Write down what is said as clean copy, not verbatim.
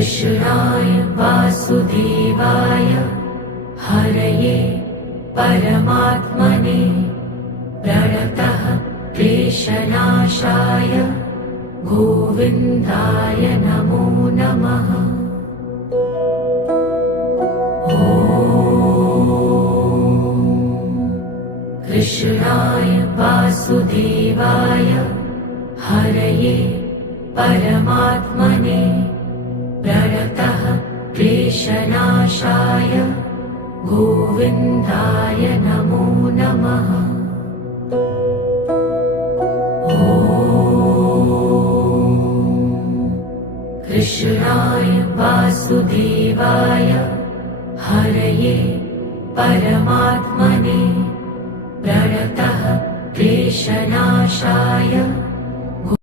कृष्णाय वासुदेवाय हरये परमात्मने प्रणतः क्लेशनाशाय गोविन्दाय नमो नमः। कृष्णाय वासुदेवाय हरये परमात्मने प्रणतः क्लेशनाशाय गोविन्दाय नमो नमः। कृष्णाय वासुदेवाय हरये परमात्मने प्रणतः क्लेशनाशाय